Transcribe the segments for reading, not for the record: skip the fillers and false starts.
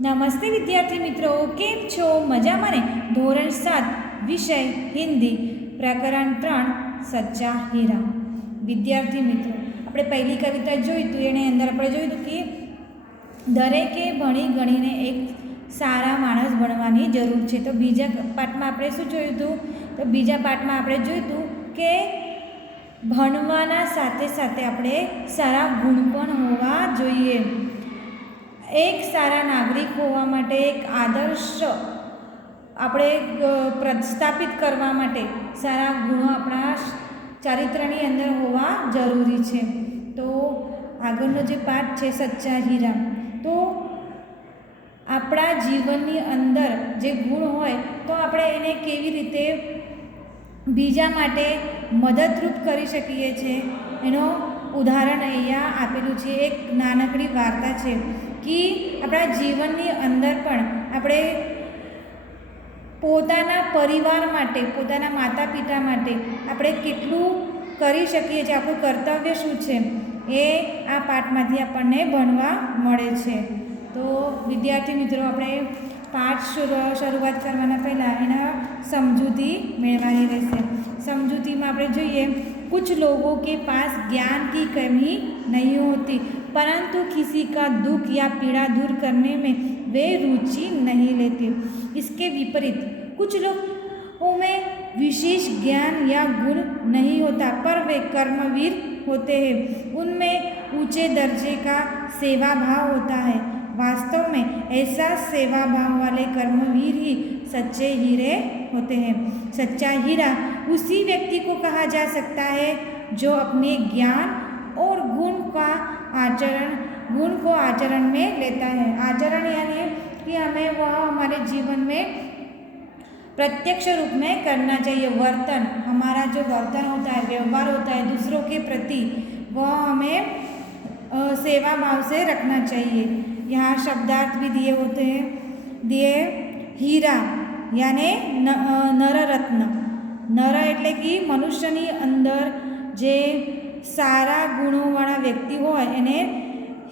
નમસ્તે વિદ્યાર્થી મિત્રો, કેમ છો? મજામાં ને? ધોરણ 7 વિષય હિન્દી પ્રકરણ 3 સચ્ચા હીરા. વિદ્યાર્થી મિત્રો, આપણે પહેલી કવિતા જોઈ હતું, એની અંદર આપણે જોયું હતું કે દરેકે ભણી ગણીને એક સારા માણસ બનવાની જરૂર છે. તો બીજા પાઠમાં આપણે શું જોયું હતું? તો બીજા પાઠમાં આપણે જોયું હતું કે ભણવાના સાથે સાથે આપણે સારા ગુણ પણ હોવા જોઈએ. એક સારા નાગરિક હોવા માટે, એક આદર્શ આપણે પ્રસ્થાપિત કરવા માટે સારા ગુણો આપણા ચારિત્રની અંદર હોવા જરૂરી છે. તો આગળનો જે પાઠ છે સચ્ચા હીરા, તો આપણા જીવનની અંદર જે ગુણ હોય તો આપણે એને કેવી રીતે બીજા માટે મદદરૂપ કરી શકીએ છીએ, એનો ઉદાહરણ અહીંયા આપેલું છે. એક નાનકડી વાર્તા છે કે આપણા જીવનની અંદર પણ આપણે પોતાના પરિવાર માટે, પોતાના માતા પિતા માટે આપણે કેટલું કરી શકીએ છીએ, આપણું કર્તવ્ય શું છે, એ આ પાઠમાંથી આપણને ભણવા મળે છે. તો વિદ્યાર્થી મિત્રો, આપણે પાઠ શરૂઆત કરવાના પહેલાં એના સમજૂતી મેળવવાની રહેશે. समझूती में આપણે જોઈએ, कुछ लोगों के पास ज्ञान की कमी नहीं होती, परंतु किसी का दुख या पीड़ा दूर करने में वे रुचि नहीं लेते. इसके विपरीत कुछ लोगों में विशेष ज्ञान या गुण नहीं होता, पर वे कर्मवीर होते हैं. उनमें ऊंचे दर्जे का सेवा भाव होता है. वास्तव में ऐसा सेवा भाव वाले कर्मवीर ही सच्चे हीरे होते हैं. सच्चा हीरा उसी व्यक्ति को कहा जा सकता है जो अपने ज्ञान और गुण को आचरण में लेता है. आचरण यानी कि हमें वह हमारे जीवन में प्रत्यक्ष रूप में करना चाहिए. वर्तन, हमारा जो वर्तन होता है, व्यवहार होता है दूसरों के प्रति, वह हमें सेवा भाव से रखना चाहिए. यहाँ शब्दार्थ भी दिए हीरा यानी नररत्न. नर એટલે કે મનુષ્યની અંદર જે સારા ગુણોવાળા વ્યક્તિ હોય એને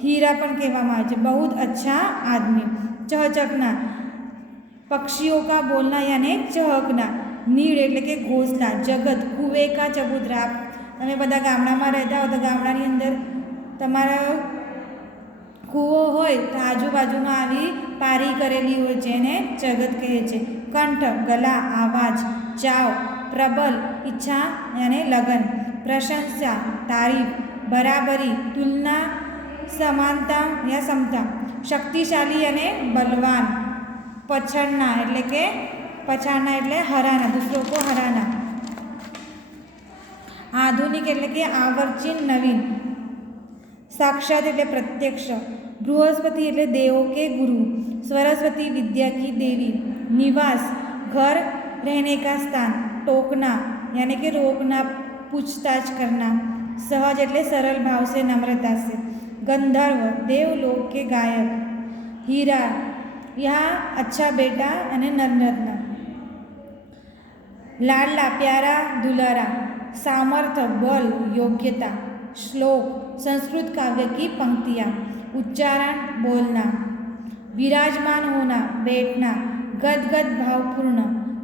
હીરા પણ કહેવામાં આવે છે. बहुत अच्छा आदमी. चहचकना, पक्षियों का बोलना यानी चहकना. નીડ એટલે કે ઘોંસલા. જગત, કુએ કા ચબૂતરા. તમે બધા ગામડામાં રહેતા હો તો ગામડાની અંદર તમારા કૂવો હોય તો આજુબાજુમાં આવી પારી કરેલી હોય છે, એને જગત કહે છે. કંઠ, ગલા, આવાજ. ચાવ, પ્રબલ, ઈચ્છા यानी लगन. प्रशंसा, तारीफ. बराबरी, तुलना, समानता या समता. शक्तिशाली यानी बलवान. पछड़ना એટલે કે પછાડના એટલે હરાના, दूसरों को हराना. आधुनिक એટલે કે आवर्चीन, नवीन. साक्षात એટલે प्रत्यक्ष. बृहस्पति એટલે देवों के गुरु. सरस्वती विद्या की देवी. निवास, घर, रहने का स्थान. टोकना यानी कि रोकना, पूछताछ करना. सहज એટલે सरल भाव से, नम्रता से. गंधर्व, देवलोक के गायक. हीरा, यहाँ अच्छा बेटा અને नररत्न. लाडला, प्यारा, दुलारा. सामर्थ्य, बल, योग्यता. श्लोक, संस्कृत काव्य की पंक्तियाँ. उच्चारण, बोलना. विराजमान होना, बैठना. गदगद भावपूर्ण.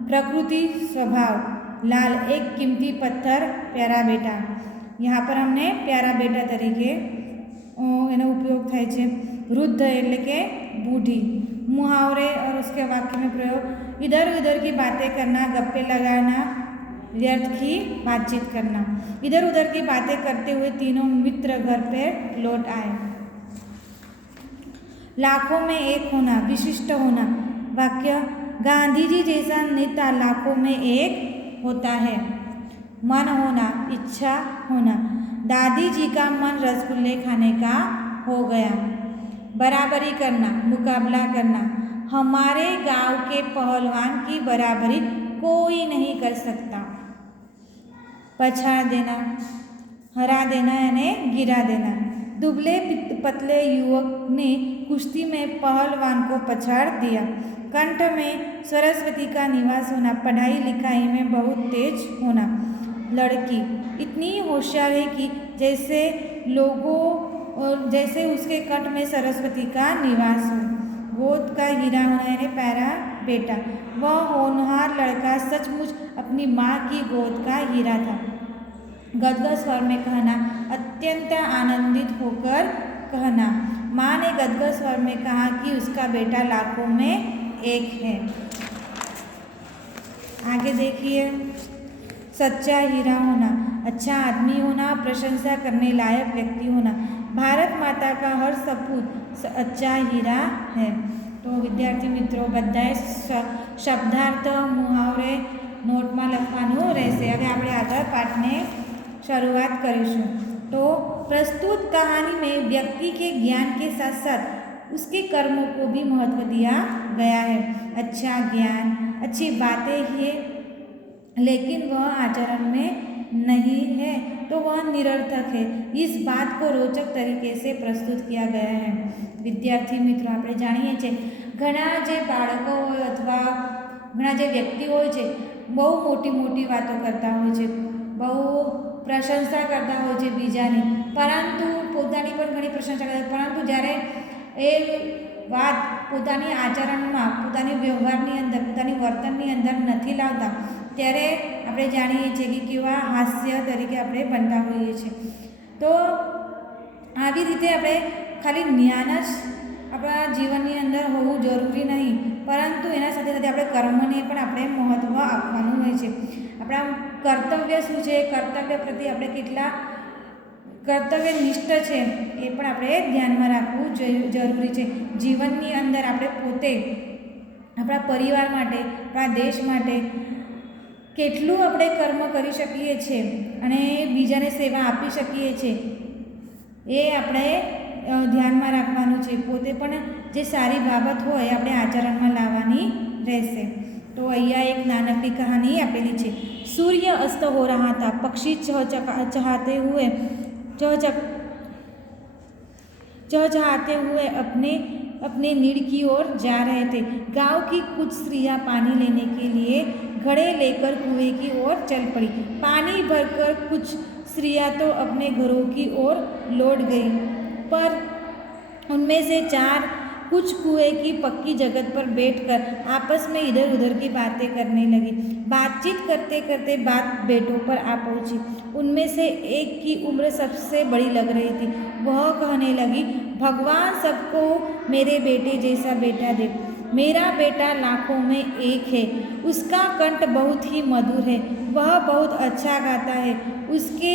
प्रकृति, स्वभाव. लाल, एक कीमती पत्थर, प्यारा बेटा. यहाँ पर हमने प्यारा बेटा तरीके एनो उपयोग थाय छे. वृद्ध એટલે કે बूढ़ी. मुहावरे और उसके वाक्य में प्रयोग. इधर उधर की बातें करना, गप्पे लगाना, व्यर्थ की बातचीत करना. इधर उधर की बातें करते हुए तीनों मित्र घर पे लौट आए. लाखों में एक होना, विशिष्ट होना. वाक्य, गांधी जी जैसा नेता लाखों में एक होता है. मन होना, इच्छा होना. दादी जी का मन रसगुल्ले खाने का हो गया. बराबरी करना, मुकाबला करना. हमारे गांव के पहलवान की बराबरी कोई नहीं कर सकता. पछाड़ देना, हरा देना यानी गिरा देना. दुबले पतले युवक ने कुश्ती में पहलवान को पछाड़ दिया. कंठ में सरस्वती का निवास होना. पढ़ाई लिखाई में बहुत तेज होना. लड़की, इतनी होशियार है कि जैसे उसके कंठ में सरस्वती का निवास हो. गोद का हीरा होना यानी प्यारा बेटा। वह होनहार लड़का सचमुच अपनी माँ की गोद का हीरा था। गदगद स्वर में कहना, अत्यंत आनंदित होकर कहना। माँ ने गदगद स्वर में कहा कि उसका बेटा लाखों में एक है। आगे देखिए, सच्चा हीरा होना, अच्छा आदमी होना, प्रशंसा करने लायक व्यक्ति होना। भारत माता का हर सपूत अच्छा हीरा है। तो विद्यार्थी मित्रों बधाए शब्दार्थ मुहावरे नोटમાં લખવાનું રહેશે। હવે આપણે આગળ પાઠને शुरुआत કરીશું। तो प्रस्तुत कहानी में व्यक्ति के ज्ञान के साथ साथ उसके कर्मों को भी महत्व दिया गया है। अच्छा ज्ञान, अच्छी बातें हैं, लेकिन वह आचरण में नहीं है तो वह निरर्थक है। इस बात को रोचक तरीके से प्रस्तुत किया गया है। विद्यार्थी मित्रों આપણે જાણીએ છીએ ઘણા જે બાળકો હોય અથવા ઘણા જે વ્યક્તિ હોય છે બહુ મોટી મોટી વાતો કરતા હોય છે, બહુ પ્રશંસા કરતા હોય છે બીજાની, પરંતુ પોતાની પણ ઘણી પ્રશંસા કરતા, પરંતુ જ્યારે એ વાત પોતાની આચરણમાં, પોતાની વ્યવહારની અંદર, પોતાની વર્તનની અંદર નથી લાવતા ત્યારે આપણે જાણીએ છીએ કે કેવા હાસ્ય તરીકે આપણે બનતા હોઈએ છીએ। તો આવી રીતે આપણે ખાલી જ્ઞાન જ આપણા જીવનની અંદર હોવું જરૂરી નહીં, પરંતુ એના સાથે સાથે આપણે કર્મને પણ આપણે મહત્ત્વ આપવાનું હોય છે। આપણા કર્તવ્ય શું છે, કર્તવ્ય પ્રત્યે આપણે કેટલા કર્તવ્યનિષ્ઠ છે એ પણ આપણે ધ્યાનમાં રાખવું જરૂરી છે। જીવનની અંદર આપણે પોતે આપણા પરિવાર માટે, આપણા દેશ માટે કેટલું આપણે કર્મ કરી શકીએ છીએ અને બીજાને સેવા આપી શકીએ છીએ એ આપણે ધ્યાનમાં રાખવાનું છે। પોતે પણ જે સારી બાબત હોય આપણે આચરણમાં લાવવાની રહેશે। તો અહીંયા એક નાનકડી કહાની આપેલી છે। सूर्य अस्त हो रहा था, पक्षी चहचहाते हुए अपने नीड़ की ओर जा रहे थे। गांव की कुछ स्त्रियां पानी लेने के लिए घड़े लेकर कुएं की ओर चल पड़ी। पानी भरकर कुछ स्त्रियां तो अपने घरों की ओर लौट गई, पर उनमें से चार कुछ कुएं की पक्की जगह पर बैठकर आपस में इधर उधर की बातें करने लगी। बातचीत करते करते बात बेटों पर आ पहुंची। उनमें से एक की उम्र सबसे बड़ी लग रही थी। वह कहने लगी, भगवान सबको मेरे बेटे जैसा बेटा दे। मेरा बेटा लाखों में एक है। उसका कंठ बहुत ही मधुर है, वह बहुत अच्छा गाता है। उसके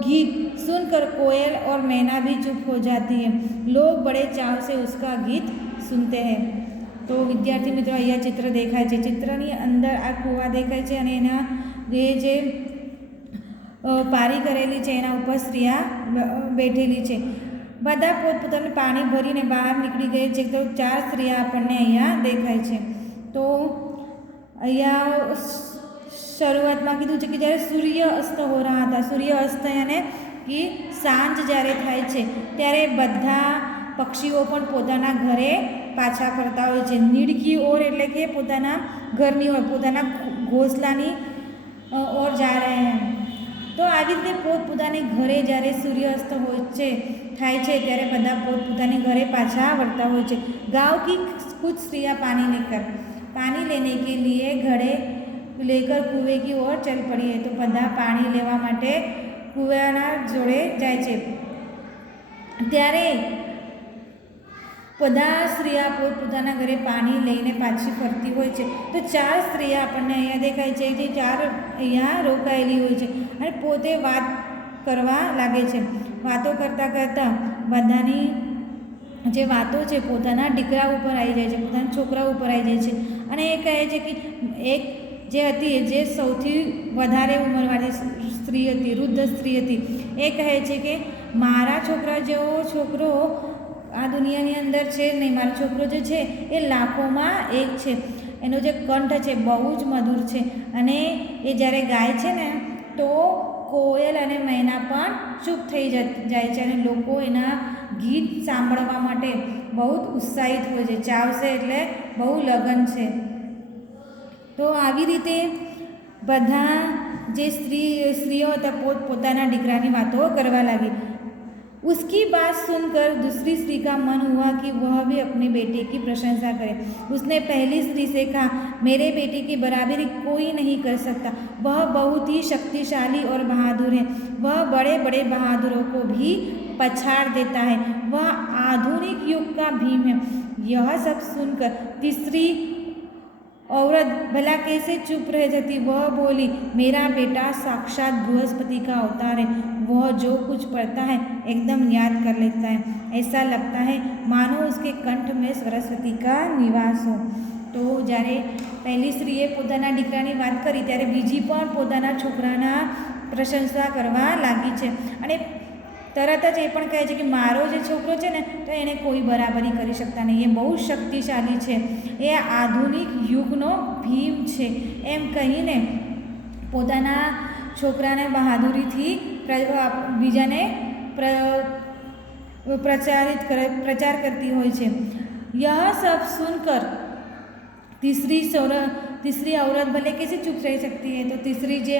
गीत सुनकर कोयल और मैना भी चुप हो जाती है। लोग बड़े चाव से उसका गीत सुनते हैं। तो विद्यार्थी मित्रों અહીંયા ચિત્ર દેખાય છે। ચિત્રની અંદર આ કૂવા દેખાય છે અને એના જે પારી કરેલી છે એના ઉપર સ્ત્રીયા બેઠેલી છે। બધા પોતપોતાનું પાણી ભરીને બહાર નીકળી ગઈ છે। તો ચાર સ્ત્રીયા આપણને અહીંયા દેખાય છે। તો અહીંયા શરૂઆતમાં કીધું છે કે જ્યારે સૂર્ય અસ્ત હો રહા હતા, સૂર્ય અસ્ત यानी કે સાંજ જ્યારે થાય છે ત્યારે બધા પક્ષીઓ પણ પોતાના ઘરે પાછા ફરતા હોય છે। નીડકી ઓર એટલે કે પોતાના ઘરની ઓર, પોતાના ઘોંસલાની ઓર જા રહે हैं। તો આવી રીતે પોતપોતાની ઘરે જ્યારે સૂર્યાસ્ત થાય છે ત્યારે બધા પોતપોતાની ઘરે પાછા વળતા હોય છે। गाँव की कुछ स्त्रियाँ पानी लेने के लिए घड़े लेकर कुएं की ओर चल पड़ी है। तो બધા પાણી લેવા માટે કુવાના જોડે જાય છે। ત્યારે બધા સ્ત્રીયા પોતપોતાના ઘરે પાણી લઈને પાછી ફરતી હોય છે। તો ચાર સ્ત્રીયા આપણને અહીંયા દેખાય છે, જે ચાર અહીંયા રોકાયેલી હોય છે અને પોતે વાત કરવા લાગે છે। વાતો કરતાં કરતાં બધાની જે વાતો છે પોતાના દીકરા ઉપર આવી જાય છે, પોતાના છોકરા ઉપર આવી જાય છે અને એ કહે છે કે એક જે હતી, જે સૌથી વધારે ઉંમરવાળી સ્ત્રી હતી, વૃદ્ધ સ્ત્રી હતી, એ કહે છે કે મારા છોકરા જેવો છોકરો આ દુનિયાની અંદર છે નહીં, મારો છોકરો જે છે એ લાખોમાં એક છે। એનો જે કંઠ છે બહુ જ મધુર છે અને એ જ્યારે ગાય છે ને તો કોયલ અને મૈના પણ ચૂપ થઈ જાય છે અને લોકો એના ગીત સાંભળવા માટે બહુ ઉત્સાહિત હોય છે। ચાવશે એટલે બહુ લગન છે। તો આવી રીતે બધા જે સ્ત્રીઓ હતા પોતાના દીકરાની વાતો કરવા લાગી। उसकी बात सुनकर दूसरी स्त्री का मन हुआ कि वह भी अपने बेटे की प्रशंसा करे। उसने पहली स्त्री से कहा, मेरे बेटे की बराबरी कोई नहीं कर सकता। वह बहुत ही शक्तिशाली और बहादुर है। वह बड़े बड़े बहादुरों को भी पछाड़ देता है। वह आधुनिक युग का भीम है। यह सब सुनकर तीसरी औरत भला कैसे चुप रह जाती। वह बोली, मेरा बेटा साक्षात बृहस्पति का अवतार है। वह जो कुछ पढ़ता है एकदम याद कर लेता है। ऐसा लगता है मानो उसके कंठ में सरस्वती का निवास हो। तो જ્યારે પહેલી સ્ત્રીએ પોતાના દીકરાની વાત કરી ત્યારે બીજી પણ પોતાના છોકરાના પ્રશંસા કરવા લાગી છે અને તરત જ એ પણ કહે છે કે મારો જે છોકરો છે ને તો એને કોઈ બરાબરી કરી શકતા નહીં, એ બહુ શક્તિશાળી છે, એ આધુનિક યુગનો ભીમ છે એમ કહીને પોતાના છોકરાને બહાદુરીથી બીજાને પ્રચાર કરતી હોય છે। यह सब सुनकर तीसरी औरत भले कैसे चुप रह सकती है। तो तीसरी जे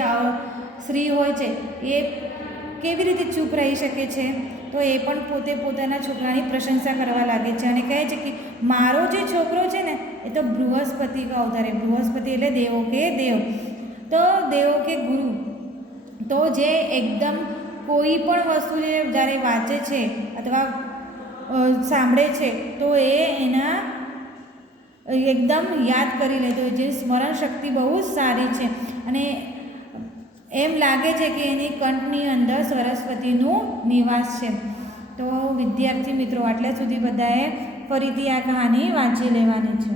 स्त्री હોય છે એ કેવી રીતે ચૂપ રહી શકે છે? તો એ પણ પોતે પોતાના છોકરાની પ્રશંસા કરવા લાગે છે અને કહે છે કે મારો જે છોકરો છે ને એ તો બૃહસ્પતિ કા અવતાર है। બૃહસ્પતિ એટલે દેવો કે દેવ, તો દેવો કે ગુરુ। તો જે એકદમ કોઈ પણ વસ્તુ જે જ્યારે વાંચે છે અથવા સાંભળે છે તો એ એના એકદમ યાદ કરી લેતો હોય, જે સ્મરણ શક્તિ બહુ જ સારી છે અને એમ લાગે છે કે એની કંઠની અંદર સરસ્વતીનું નિવાસ છે। તો વિદ્યાર્થી મિત્રો આટલા સુધી બધાએ ફરીથી આ કહાની વાંચી લેવાની છે।